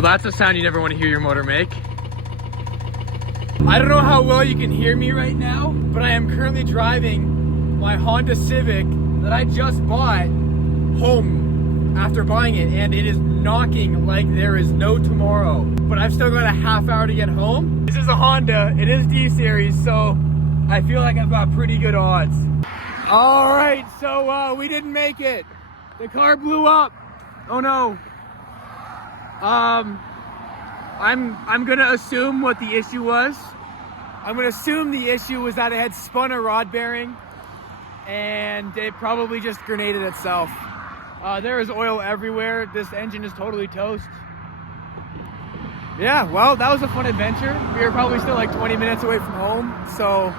Well, that's a sound you never want to hear your motor make. I don't know how well you can hear me right now, but I am currently driving my Honda Civic that I just bought home after buying it, and it is knocking like there is no tomorrow. But I've still got a half hour to get home. This is a Honda, it is D-Series, so I feel like I've got pretty good odds. All right, so we didn't make it. The car blew up. Oh no. I'm gonna assume what the issue was. I'm gonna assume the issue was that it had spun a rod bearing and it probably just grenaded itself. There is oil everywhere. This engine is totally toast. Yeah, well, that was a fun adventure. We are probably still like 20 minutes away from home, so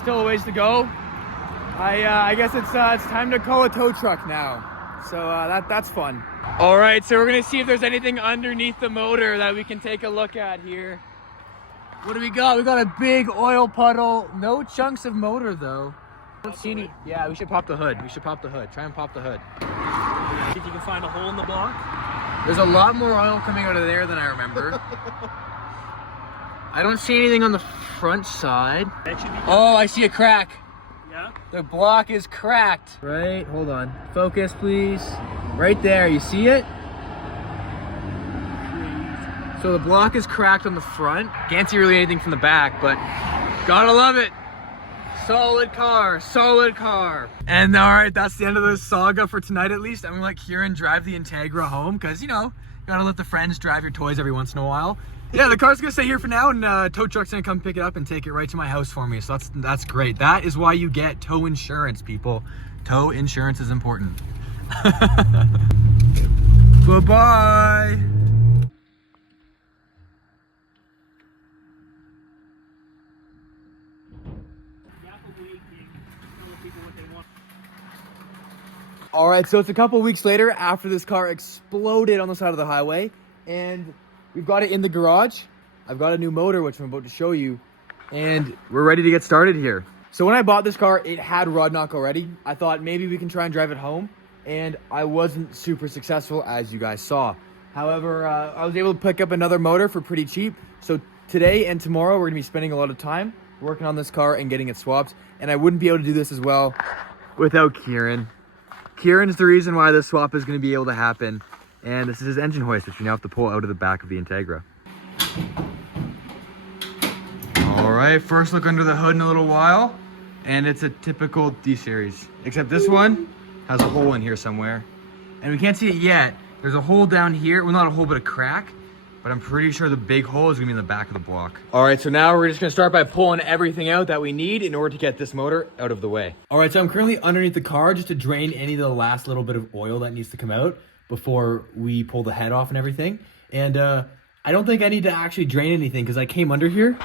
still a ways to go. I guess it's time to call a tow truck now. So that's fun. All right, so we're gonna see if there's anything underneath the motor that we can take a look at here. What do we got? We got a big oil puddle. No chunks of motor though. Don't see any. Yeah, we should pop the hood. We should pop the hood. Try and pop the hood. See if you can find a hole in the block. There's a lot more oil coming out of there than I remember. I don't see anything on the front side. Oh, I see a crack. Yeah? The block is cracked. Right, hold on. Focus, please. Right there, you see it? So the block is cracked on the front. Can't see really anything from the back, but gotta love it. Solid car, solid car. And all right, that's the end of the saga for tonight at least. I'm gonna let Kieran drive the Integra home because, you know, you gotta let the friends drive your toys every once in a while. Yeah, the car's gonna stay here for now, and tow truck's gonna come pick it up and take it right to my house for me. So that's great. That is why you get tow insurance, people. Tow insurance is important. Bye-bye. All right, so it's a couple weeks later after this car exploded on the side of the highway, and we've got it in the garage. I've got a new motor, which I'm about to show you, and we're ready to get started here. So when I bought this car, it had rod knock already. I thought maybe we can try and drive it home, and I wasn't super successful, as you guys saw. However, I was able to pick up another motor for pretty cheap. So today and tomorrow, we're gonna be spending a lot of time working on this car and getting it swapped, and I wouldn't be able to do this as well without Kieran. Kieran's the reason why this swap is going to be able to happen, and this is his engine hoist, which you now have to pull out of the back of the Integra. All right, first look under the hood in a little while, and it's a typical D-Series, except this one has a hole in here somewhere, and we can't see it yet. There's a hole down here, well, not a hole, but a crack, but I'm pretty sure the big hole is going to be in the back of the block. All right, so now we're just going to start by pulling everything out that we need in order to get this motor out of the way. All right, so I'm currently underneath the car just to drain any of the last little bit of oil that needs to come out before we pull the head off and everything. And I don't think I need to actually drain anything because I came under here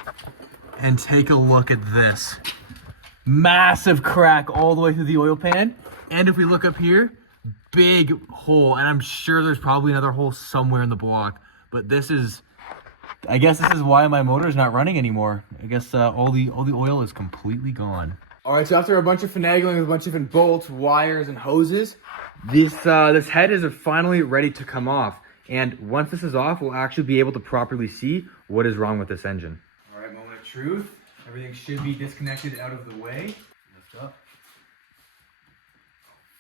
and take a look at this. Massive crack all the way through the oil pan. And if we look up here, big hole. And I'm sure there's probably another hole somewhere in the block. But this is, I guess this is why my motor is not running anymore. I guess all the oil is completely gone. All right, so after a bunch of finagling with a bunch of different bolts, wires, and hoses, this head is finally ready to come off. And once this is off, we'll actually be able to properly see what is wrong with this engine. All right, moment of truth. Everything should be disconnected out of the way. Lift up.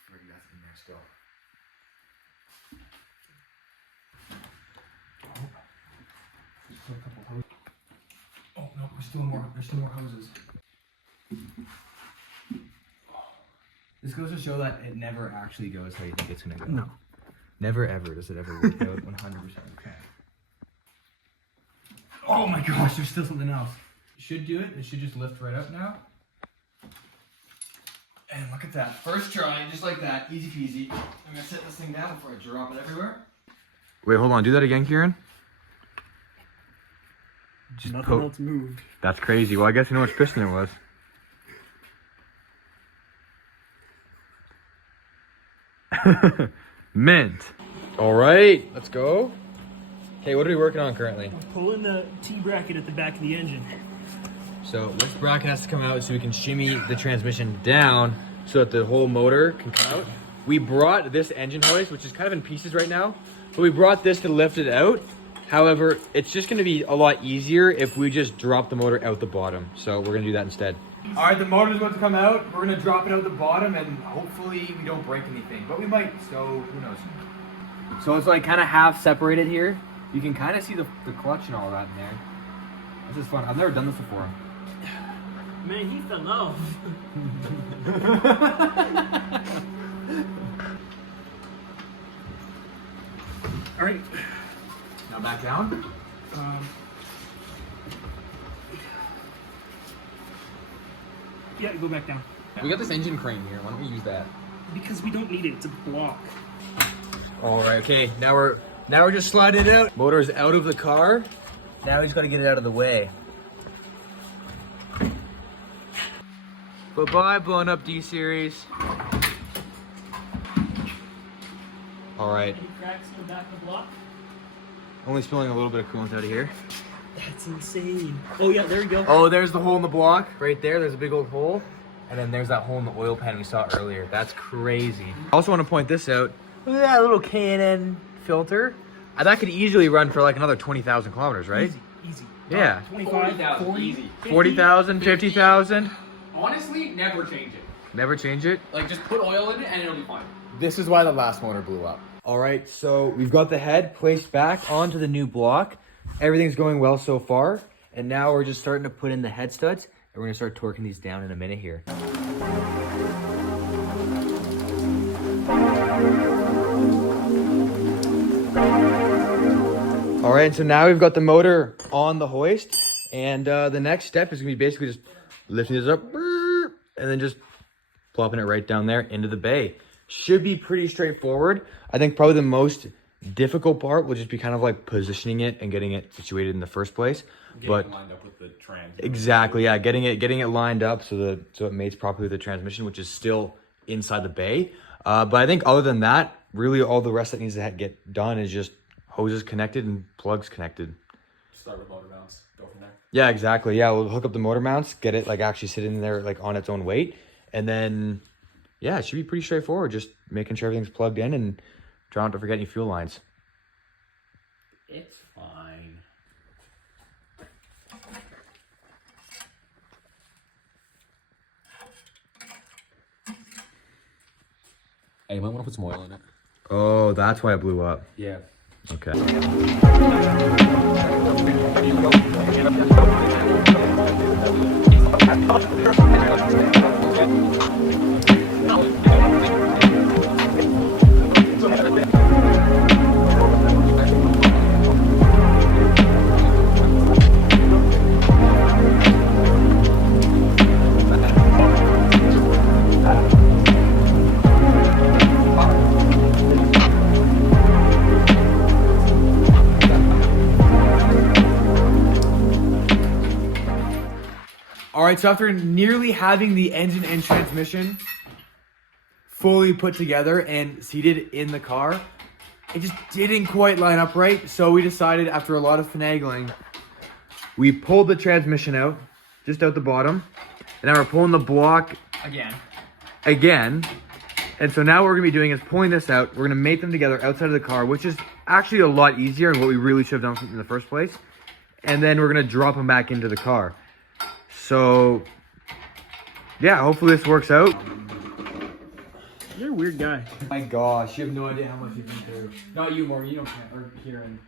Oh, that's in there still. Oh no, there's still more hoses. This goes to show that it never actually goes how you think it's gonna go. No. Never ever does it ever work out 100%. Okay. Oh my gosh, there's still something else. It should do it. It should just lift right up now. And look at that. First try, just like that, easy peasy. I'm gonna set this thing down before I drop it everywhere. Wait, hold on. Do that again, Kieran. Just nothing else moved. That's crazy. Well, I guess you know which piston it was. Mint. All right, let's go. Okay, what are we working on currently? I'm pulling the T-bracket at the back of the engine. So this bracket has to come out so we can shimmy the transmission down so that the whole motor can come out. We brought this engine hoist, which is kind of in pieces right now, but we brought this to lift it out. However, it's just gonna be a lot easier if we just drop the motor out the bottom. So we're gonna do that instead. All right, the motor's about to come out. We're gonna drop it out the bottom and hopefully we don't break anything, but we might, so who knows. So it's like kind of half separated here. You can kind of see the clutch and all that in there. This is fun. I've never done this before. Man, he fell off. All right. Now back down. Yeah, go back down. We got this engine crane here. Why don't we use that? Because we don't need it. It's a block. All right. Okay. Now we're just sliding it out. Motor's out of the car. Now we just gotta get it out of the way. Bye-bye, blown up D series. All right. Any cracks in the back of the block? Only spilling a little bit of coolant out of here. That's insane. Oh yeah, there we go. Oh, there's the hole in the block right there. There's a big old hole. And then there's that hole in the oil pan we saw earlier. That's crazy. I also want to point this out. Look at that little K&N filter. That could easily run for like another 20,000 kilometers, right? Easy. Yeah. 25, 40, easy. 40,000, 50,000. Honestly, never change it. Never change it. Like, just put oil in it and it'll be fine. This is why the last motor blew up. All right, so we've got the head placed back onto the new block. Everything's going well so far. And now we're just starting to put in the head studs. And we're gonna start torquing these down in a minute here. All right, so now we've got the motor on the hoist. And the next step is gonna be basically just lifting this up and then just plopping it right down there into the bay. Should be pretty straightforward. I think probably the most difficult part will just be kind of like positioning it and getting it situated in the first place. Getting it lined up with the trans. Exactly, yeah, getting it lined up so it mates properly with the transmission, which is still inside the bay. But I think other than that, really all the rest that needs to get done is just hoses connected and plugs connected. Start with motor mounts, go from there. Yeah, exactly. Yeah, we'll hook up the motor mounts, get it like actually sitting there like on its own weight, and then yeah, it should be pretty straightforward. Just making sure everything's plugged in and trying not to forget any fuel lines. It's fine. Hey, you might want to put some oil in it. Oh, that's why it blew up. Yeah. Okay. All right, so after nearly having the engine and transmission fully put together and seated in the car, it just didn't quite line up right. So we decided after a lot of finagling, we pulled the transmission out, just out the bottom. And now we're pulling the block again. And so now what we're gonna be doing is pulling this out. We're gonna mate them together outside of the car, which is actually a lot easier and what we really should have done in the first place. And then we're gonna drop them back into the car. So, yeah, hopefully this works out. You're a weird guy. Oh my gosh, you have no idea how much you've been through. Not you, Morgan, you don't care, or Kieran.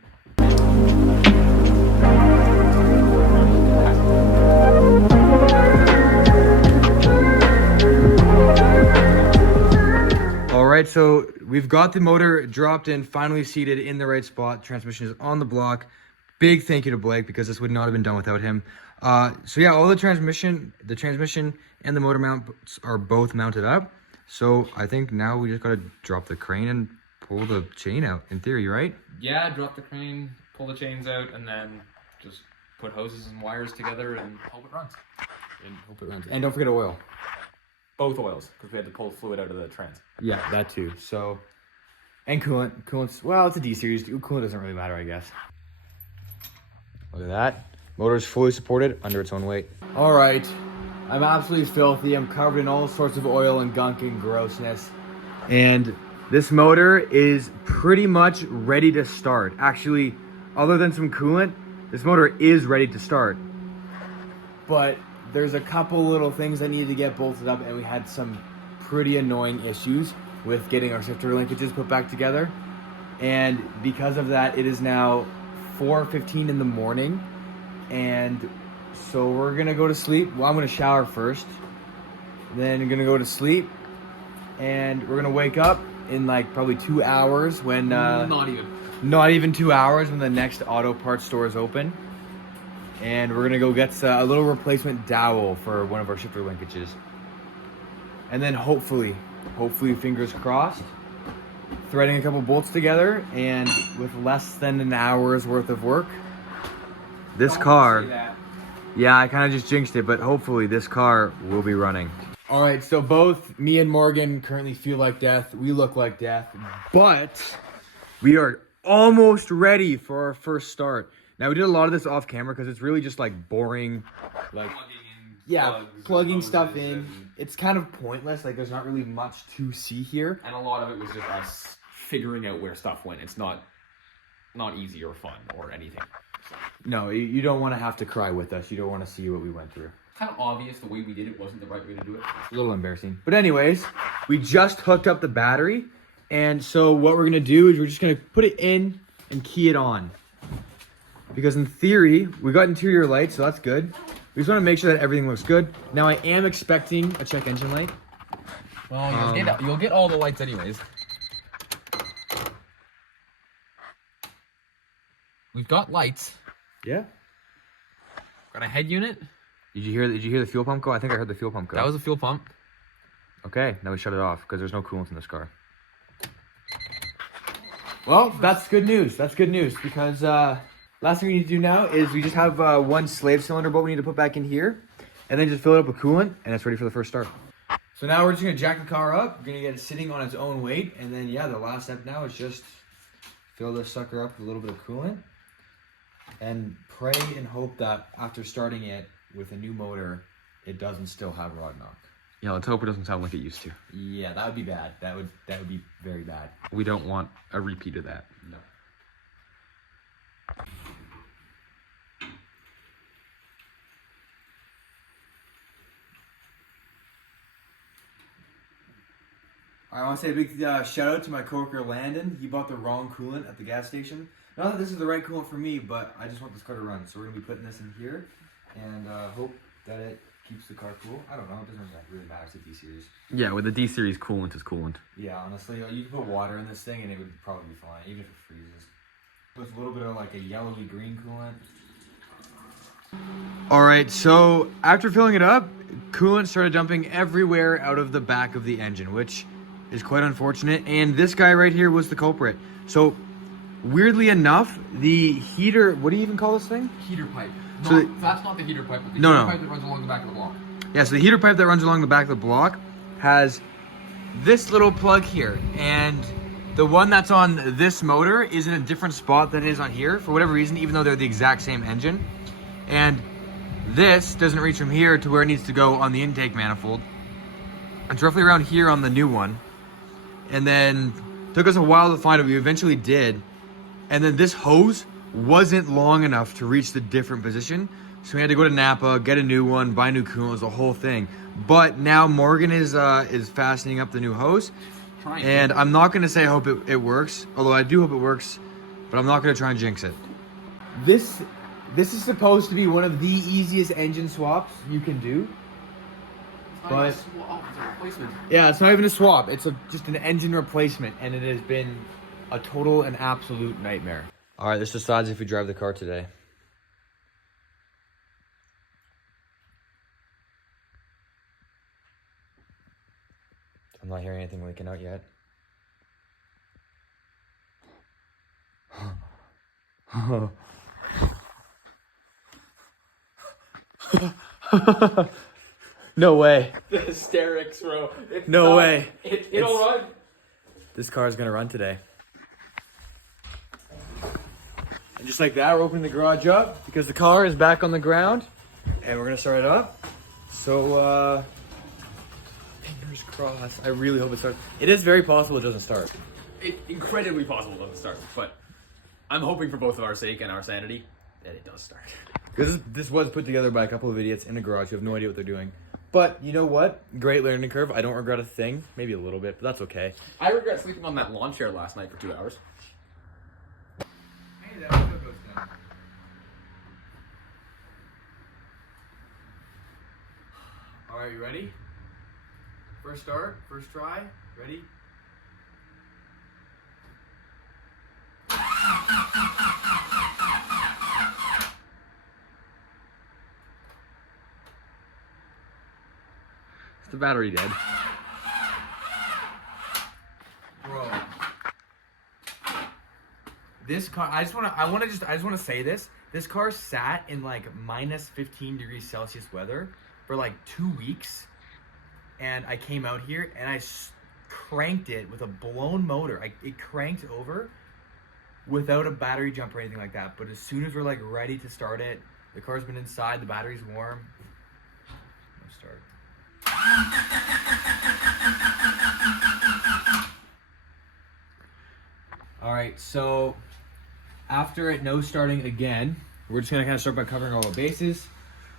All right, so we've got the motor dropped in, finally seated in the right spot. Transmission is on the block. Big thank you to Blake because this would not have been done without him. So yeah, all the transmission and the motor mounts are both mounted up. So I think now we just gotta drop the crane and pull the chain out, in theory, right? Yeah, drop the crane, pull the chains out, and then just put hoses and wires together and hope it runs. And don't forget oil. Both oils, because we had to pull fluid out of the trans. Yeah, that too. So, and coolant. Coolant's, well, it's a D series. Coolant doesn't really matter, I guess. Look at that. Motor is fully supported under its own weight. All right, I'm absolutely filthy. I'm covered in all sorts of oil and gunk and grossness. And this motor is pretty much ready to start. Actually, other than some coolant, this motor is ready to start. But there's a couple little things that needed to get bolted up, and we had some pretty annoying issues with getting our shifter linkages put back together. And because of that, it is now 4:15 in the morning, and so we're gonna go to sleep. Well, I'm gonna shower first, then I'm gonna go to sleep, and we're gonna wake up in like probably 2 hours when not even 2 hours when the next auto parts store is open, and we're gonna go get a little replacement dowel for one of our shifter linkages, and then hopefully fingers crossed, threading a couple bolts together, and with less than an hour's worth of work, this car, yeah, I kind of just jinxed it, but hopefully this car will be running. All right, so both me and Morgan currently feel like death. We look like death, but we are almost ready for our first start. Now, we did a lot of this off camera because it's really just like boring, like, plugging stuff in. It's kind of pointless. Like, there's not really much to see here. And a lot of it was just us figuring out where stuff went. It's not easy or fun or anything. So. No, you don't want to have to cry with us. You don't want to see what we went through. Kind of obvious the way we did it wasn't the right way to do it. It's a little embarrassing. But anyways, we just hooked up the battery. And so what we're going to do is we're just going to put it in and key it on. Because in theory, we got interior lights, so that's good. We just want to make sure that everything looks good. Now, I am expecting a check engine light. Well, you'll get all the lights anyways. We've got lights. Yeah. Got a head unit. Did you hear the fuel pump go? I think I heard the fuel pump go. That was a fuel pump. Okay, now we shut it off because there's no coolant in this car. Well, that's good news. That's good news because last thing we need to do now is we just have one slave cylinder bolt we need to put back in here, and then just fill it up with coolant, and it's ready for the first start. So now we're just gonna jack the car up. We're gonna get it sitting on its own weight, and then yeah, the last step now is just fill this sucker up with a little bit of coolant, and pray and hope that after starting it with a new motor, it doesn't still have rod knock. Yeah, let's hope it doesn't sound like it used to. Yeah, that would be bad. That would be very bad. We don't want a repeat of that. No. I want to say a big shout out to my coworker Landon. He bought the wrong coolant at the gas station. Not that this is the right coolant for me, but I just want this car to run. So we're gonna be putting this in here, and hope that it keeps the car cool. I don't know. It doesn't really matter. It's a D series. Yeah, with the D series, coolant is coolant. Yeah, honestly, you can put water in this thing, and it would probably be fine, even if it freezes. With a little bit of like a yellowy green coolant. All right, so after filling it up, coolant started dumping everywhere out of the back of the engine, which is quite unfortunate. And this guy right here was the culprit. So weirdly enough, the heater, what do you even call this thing? Heater pipe. So That's not the heater pipe, but the No, heater no. pipe that runs along the back of the block. Yeah, so the heater pipe that runs along the back of the block has this little plug here, and the one that's on this motor is in a different spot than it is on here for whatever reason, even though they're the exact same engine. And this doesn't reach from here to where it needs to go on the intake manifold. It's roughly around here on the new one. And then took us a while to find it. We eventually did. And then this hose wasn't long enough to reach the different position. So we had to go to Napa, get a new one, buy new coolant, it was the whole thing. But now Morgan is fastening up the new hose. And I'm not gonna say I hope it works, although I do hope it works, but I'm not gonna try and jinx it. This is supposed to be one of the easiest engine swaps you can do. But it's a replacement. yeah, it's not even a swap. It's just an engine replacement, and it has been a total and absolute nightmare. All right, this decides if we drive the car today. I'm not hearing anything leaking out yet. No way. The hysterics, bro. No way. It'll run. This car is gonna run today. And just like that, we're opening the garage up because the car is back on the ground, and we're gonna start it up. So, fingers crossed. I really hope it starts. It is very possible it doesn't start. It's incredibly possible it doesn't start, but I'm hoping for both of our sake and our sanity that it does start. This was put together by a couple of idiots in a garage who have no idea what they're doing. But you know what? Great learning curve. I don't regret a thing. Maybe a little bit, but that's okay. I regret sleeping on that lawn chair last night for 2 hours. Hey, that window goes down. All right, you ready? First start, first try. Ready? Is the battery dead? Bro. This car, I just want to say this. This car sat in like minus 15 degrees Celsius weather for like 2 weeks. And I came out here and I cranked it with a blown motor. It cranked over without a battery jump or anything like that. But as soon as we're like ready to start it, the car's been inside, the battery's warm. No start. All right, so after it no starting again, we're just gonna kind of start by covering all the bases.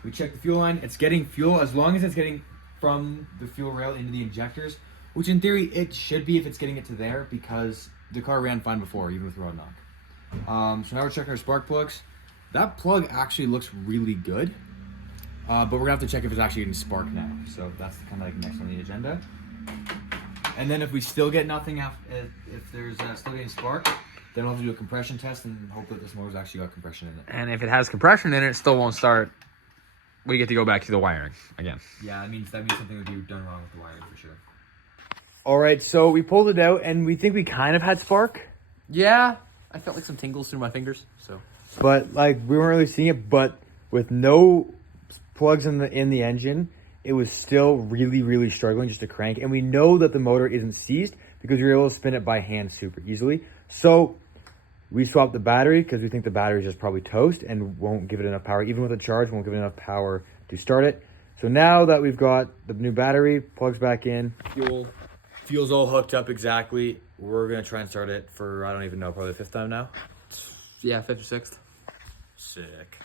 We check the fuel line. It's getting fuel as long as it's getting from the fuel rail into the injectors, which in theory it should be if it's getting it to there because the car ran fine before, even with road knock. So now we're checking our spark plugs. That plug actually looks really good, but we're gonna have to check if it's actually getting spark now. So that's kind of like next on the agenda. And then if we still get nothing, if there's still getting spark, then we'll have to do a compression test and hope that this motor's actually got compression in it. And if it has compression in it, it still won't start. We get to go back to the wiring again. Yeah, that means something would be done wrong with the wiring for sure. All right, so we pulled it out and we think we kind of had spark. Yeah, I felt like some tingles through my fingers. So, But like we weren't really seeing it, but with no plugs in the engine, it was still really struggling just to crank. And we know that the motor isn't seized because we were able to spin it by hand super easily. So we swapped the battery because we think the battery is just probably toast and won't give it enough power. Even with a charge, won't give it enough power to start it. So now that we've got the new battery, plugs back in, fuel's all hooked up exactly, we're going to try and start it for, I don't even know, probably the 5th time now? yeah, 5th or 6th. Sick.